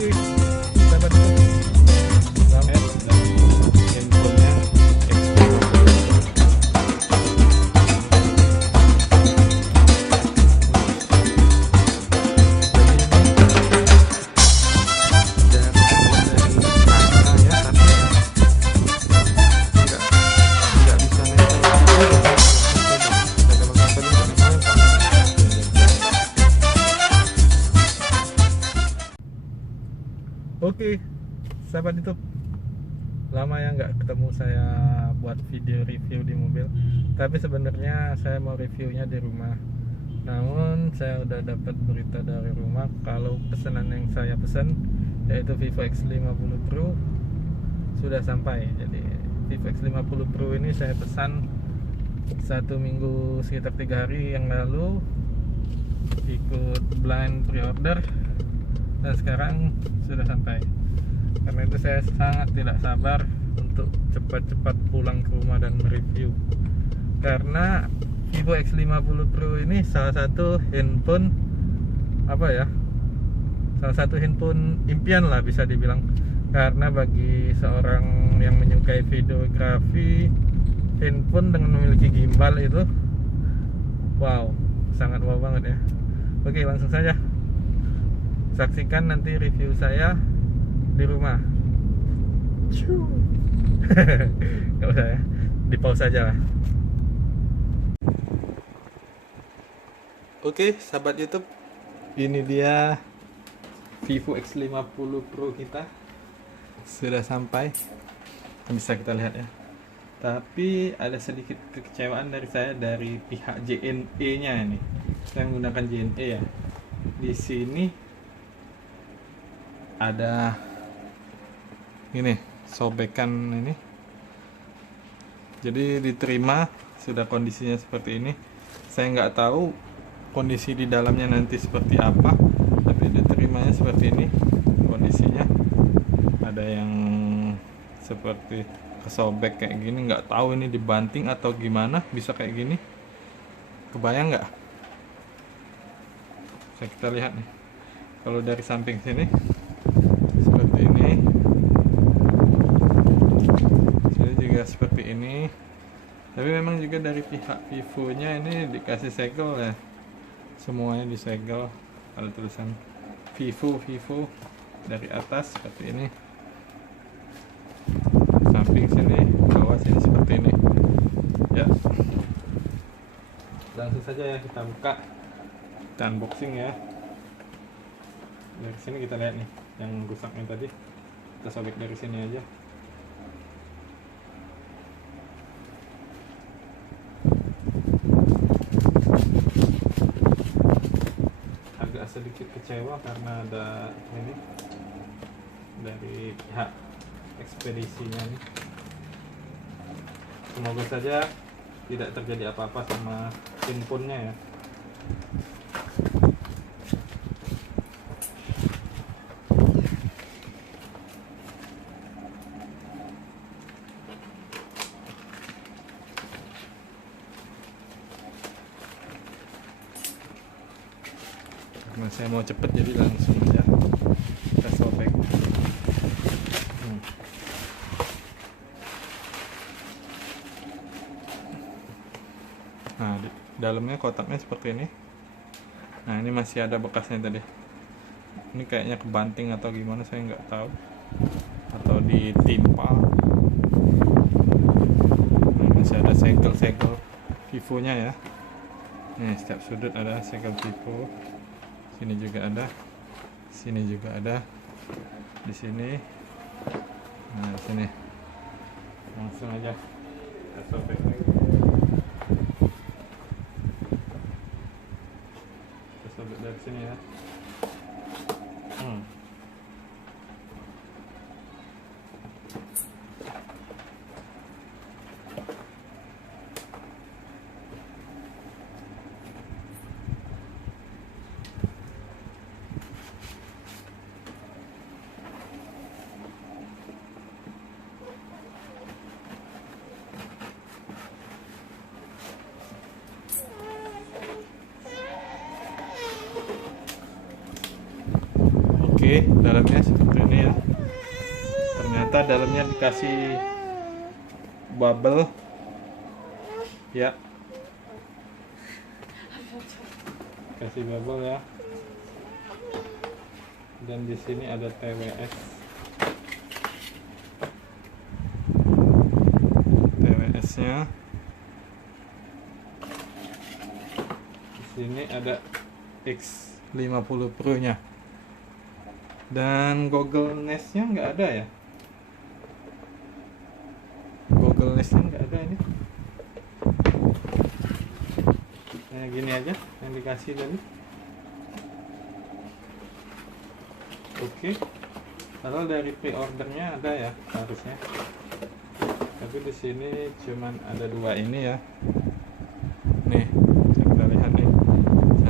sahabat YouTube, selamat handphonenya Oke, sahabat YouTube, lama ya nggak ketemu saya buat video review di mobil. Tapi sebenarnya saya mau reviewnya di rumah. Namun saya udah dapat berita dari rumah kalau pesanan yang saya pesan, yaitu Vivo X50 Pro, sudah sampai. Jadi Vivo X50 Pro ini saya pesan 1 minggu sekitar 3 hari yang lalu, ikut blind pre-order, dan sekarang sudah sampai. Karena itu saya sangat tidak sabar untuk cepat-cepat pulang ke rumah dan mereview. Karena Vivo X50 Pro ini salah satu handphone salah satu handphone impian lah bisa dibilang. Karena bagi seorang yang menyukai videografi, handphone dengan memiliki gimbal itu wow, sangat wow banget ya. Oke, langsung saja saksikan nanti review saya di rumah. Gak usah ya, di pause aja lah. Oke, sahabat YouTube, ini dia Vivo X50 Pro kita sudah sampai, bisa kita lihat ya. Tapi ada sedikit kekecewaan dari saya dari pihak JNE nya ini. Saya menggunakan JNE ya. Di sini ada ini sobekan ini, jadi diterima sudah kondisinya seperti ini. Saya nggak tahu kondisi di dalamnya nanti seperti apa, tapi diterimanya seperti ini kondisinya. Ada yang seperti kesobek kayak gini, nggak tahu ini dibanting atau gimana bisa kayak gini, kebayang nggak? Kita lihat nih, kalau dari samping sini seperti ini, sini juga seperti ini. Tapi memang juga dari pihak Vivo nya ini dikasih segel ya, semuanya disegel. Ada tulisan Vivo dari atas seperti ini, samping sini, bawah sini seperti ini ya. Langsung saja ya kita buka, kita unboxing ya. Dari sini kita lihat nih yang rusaknya tadi, kita sobek dari sini aja. Agak sedikit kecewa karena ada ini dari pihak ekspedisinya nih. Semoga saja tidak terjadi apa-apa sama handphonenya ya. Karena saya mau cepet jadi langsung aja kita sobek. Nah, di dalamnya kotaknya seperti ini. Nah, ini masih ada bekasnya tadi. Ini kayaknya kebanting atau gimana, saya nggak tahu, atau ditimpa. Nah, masih ada segel-segel Vivo-nya ya. Nih, setiap sudut ada segel Vivo. Sini juga ada, sini juga ada, di sini. Nah, di sini langsung aja kita sobek lagi. Kita sobek dari sini ya. Oke, dalamnya seperti ini ya. Ternyata dalamnya dikasih bubble ya, kasih bubble ya. Dan di sini ada TWS nya. Di sini ada X50 Pro nya. Dan Google Nest nya nggak ada ya, Google Nest nya nggak ada ini. Nah, gini aja yang dikasih tadi. Oke, kalau dari pre-ordernya ada ya harusnya, tapi di sini cuman ada dua ini ya. Nih, kita lihat nih,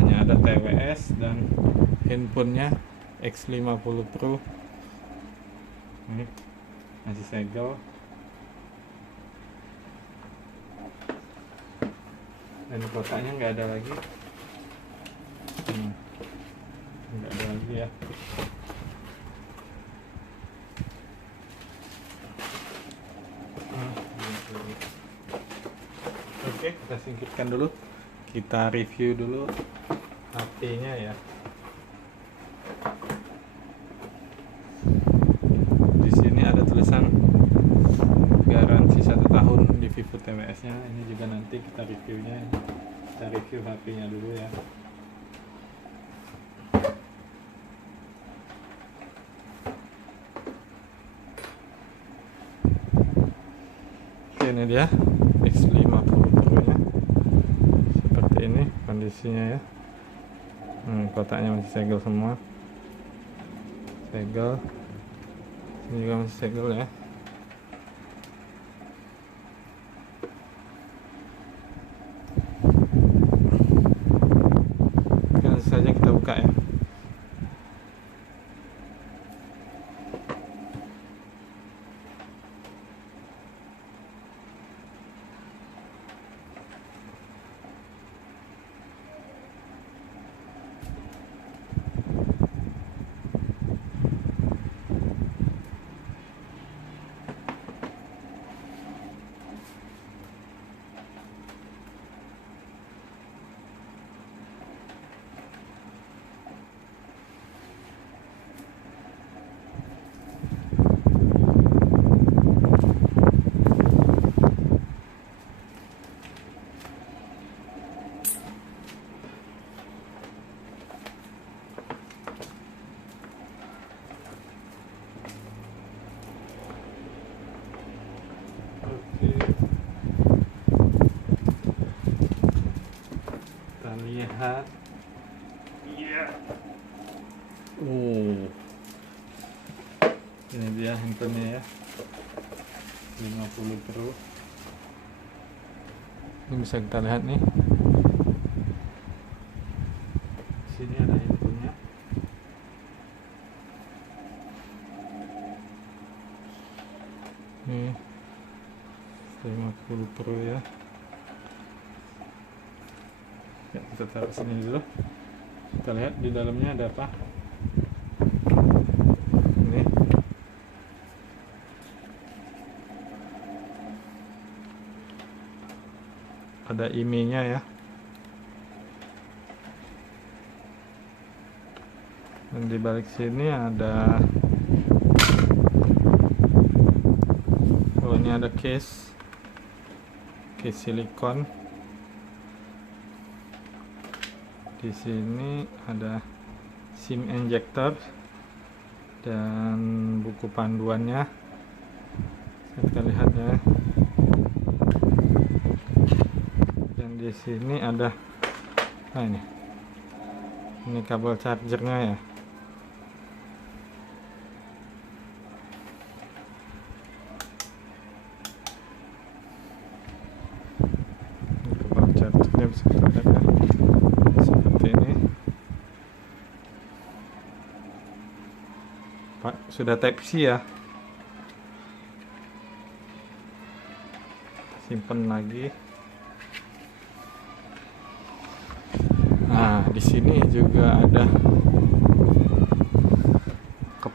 hanya ada TWS dan handphonenya X50 Pro. Ini masih segel. Dan kotaknya nggak ada lagi. Nggak ada lagi ya. Oke, kita singkirkan dulu. Kita review dulu HP-nya ya. Di sini ada tulisan garansi 1 tahun di Vivo TWS-nya. Ini juga nanti kita reviewnya. Kita review HP-nya dulu ya. Oke, ini dia X50 Pro nya. Seperti ini kondisinya ya. Kotaknya masih segel semua. Segel. Ini juga masih segel ya. Langsung saja kita buka ya. Kita lihat. Iya. Ini dia handphonenya ya. 50 Pro. Ini bisa kita lihat nih. Sini ada handphonenya. Nih 50 Pro ya. Ya, kita taruh sini dulu. Kita lihat di dalamnya ada apa. Ini ada IMEI-nya ya. Dan di balik sini ada, oh ini ada case silikon. Di sini ada SIM injector dan buku panduannya. Kita lihat ya. Dan di sini ada, ini kabel chargernya ya. Kabel chargernya bisa kita lihat ya. Seperti ini. Pak, sudah Type C ya. Simpan lagi. Nah, di sini juga ada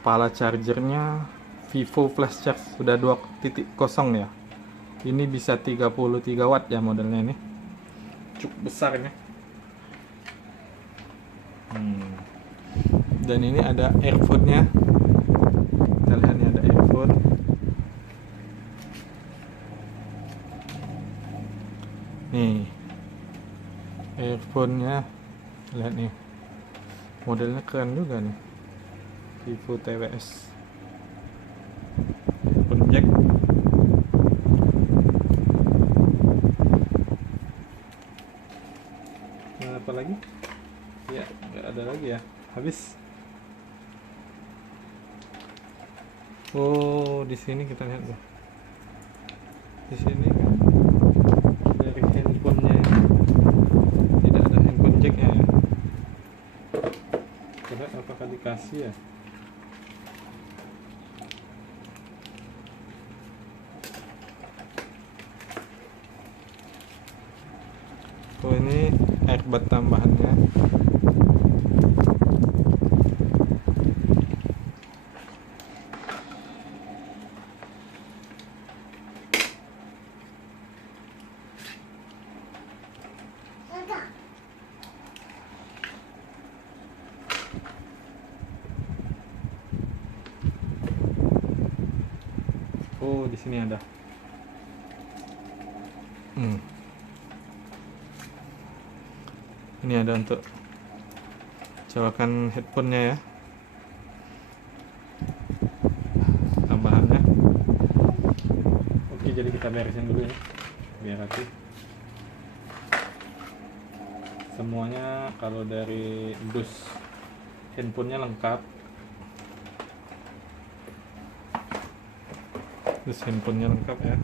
kepala chargernya Vivo Flash Charge sudah 2.0 ya. Ini bisa 33 watt ya modelnya ini, cukup besar ini. Dan ini ada earphone-nya. Kita lihat nih, ada earphone. Nih, earphone-nya, lihat nih, modelnya keren juga nih, Vivo TWS. Earphone jack. Nah, apa lagi? Ya, nggak ada lagi ya, habis. Oh, di sini kita lihat tuh. Di sini kan dari handphonenya ini tidak ada handphone jacknya ya. Kita lihat apakah dikasih ya. Oh, ini earbud tambahannya. Oh, di sini ada. Ini ada untuk colokan headphone-nya ya. Tambahannya. Oke, jadi kita beresin dulu ya. Biar rapi. Semuanya kalau dari dus handphonenya lengkap. Dus handphonenya lengkap ya.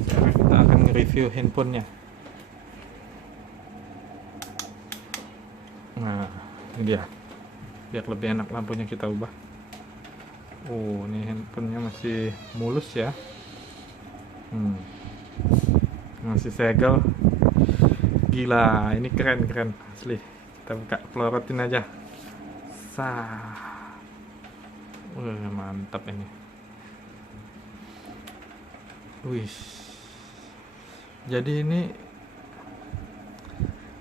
Sekarang kita akan review handphonenya. Nah, ini dia. Biar lebih enak lampunya kita ubah. Oh, ini handphonenya masih mulus ya. Masih segel. Gila, ini keren asli. Kita buka, pelorotin aja. Mantap ini. Wih. Jadi ini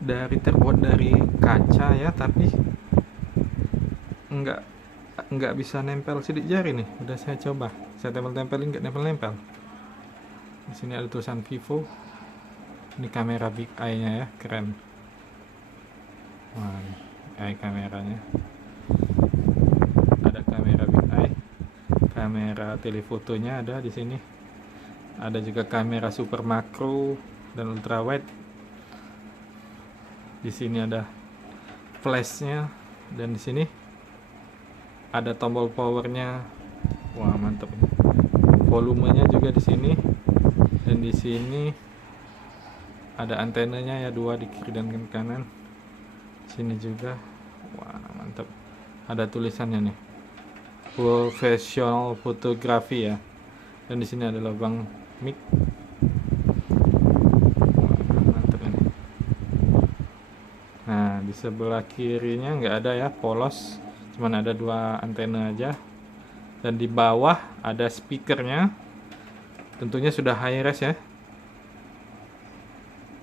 terbuat dari kaca ya, tapi nggak bisa nempel sidik jari nih. Udah saya coba, saya tempelin nggak nempel. Di sini ada tulisan Vivo. Ini kamera big eye-nya ya, keren. Wah, eye kameranya. Ada kamera big eye, kamera telefotonya ada di sini. Ada juga kamera super makro dan ultra wide. Di sini ada flashnya, dan di sini ada tombol powernya. Wah, mantap. Volumenya juga di sini, dan di sini ada antenanya ya, 2 di kiri dan kanan. Sini juga. Wah, mantap. Ada tulisannya nih, professional fotografi ya. Dan di sini ada lubang mic. Wah, mantap ini. Nah, di sebelah kirinya nggak ada ya, polos. Cuman ada 2 antena aja. Dan di bawah ada speakernya. Tentunya sudah high res ya.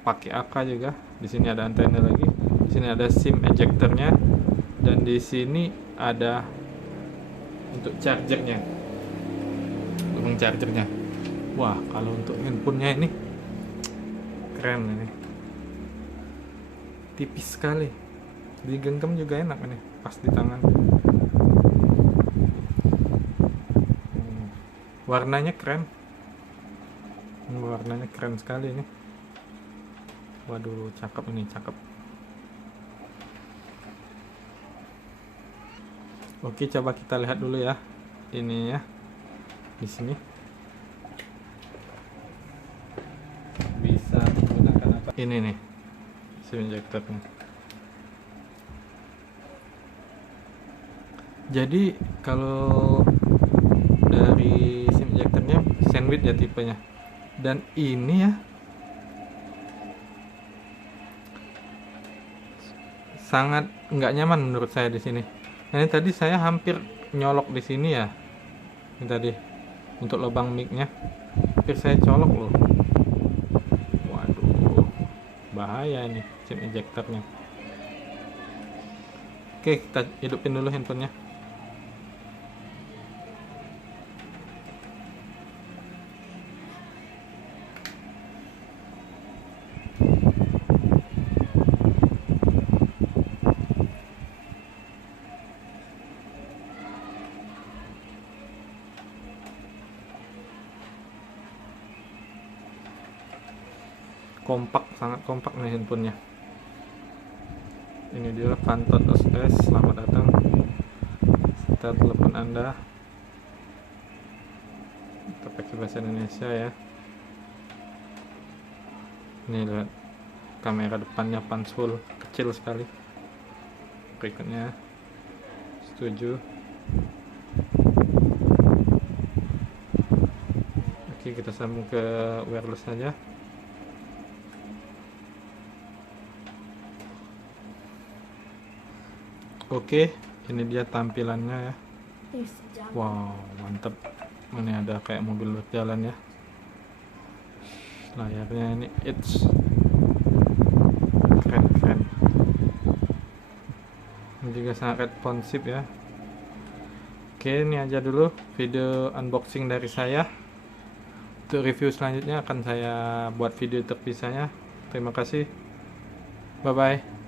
Pakai AK juga. Di sini ada antena lagi. Di sini ada SIM ejectornya, dan di sini ada untuk chargernya, lubang chargernya. Wah, kalau untuk handphonenya ini keren ini, tipis sekali, digenggam juga enak ini, pas di tangan. Warnanya keren, warnanya keren sekali ini. Waduh, cakep ini, cakep. Oke, coba kita lihat dulu ya ini ya. Di sini bisa menggunakan apa? Ini nih, SIM injectornya. Jadi kalau dari SIM injectornya sandwich ya tipenya. Dan ini ya sangat nggak nyaman menurut saya di sini. Nah, ini tadi saya hampir nyolok di sini ya. Ini tadi untuk lubang mic-nya hampir saya colok loh. Waduh, bahaya ini SIM ejectornya. Oke, kita hidupin dulu handphonenya. Kompak, sangat kompak nih handphonenya. Ini dia Phantot OS, selamat datang. Kita telepon Anda. Kita pakai bahasa Indonesia ya. Ini lihat kamera depannya punch hole kecil sekali. Berikutnya setuju. Oke, kita sambung ke wireless saja. Oke, ini dia tampilannya ya. Wow, mantep. Ini ada kayak mobil berjalan ya. Layarnya ini it's keren. Ini juga sangat responsif ya. Oke, ini aja dulu video unboxing dari saya. Untuk review selanjutnya akan saya buat video terpisahnya. Terima kasih. Bye bye.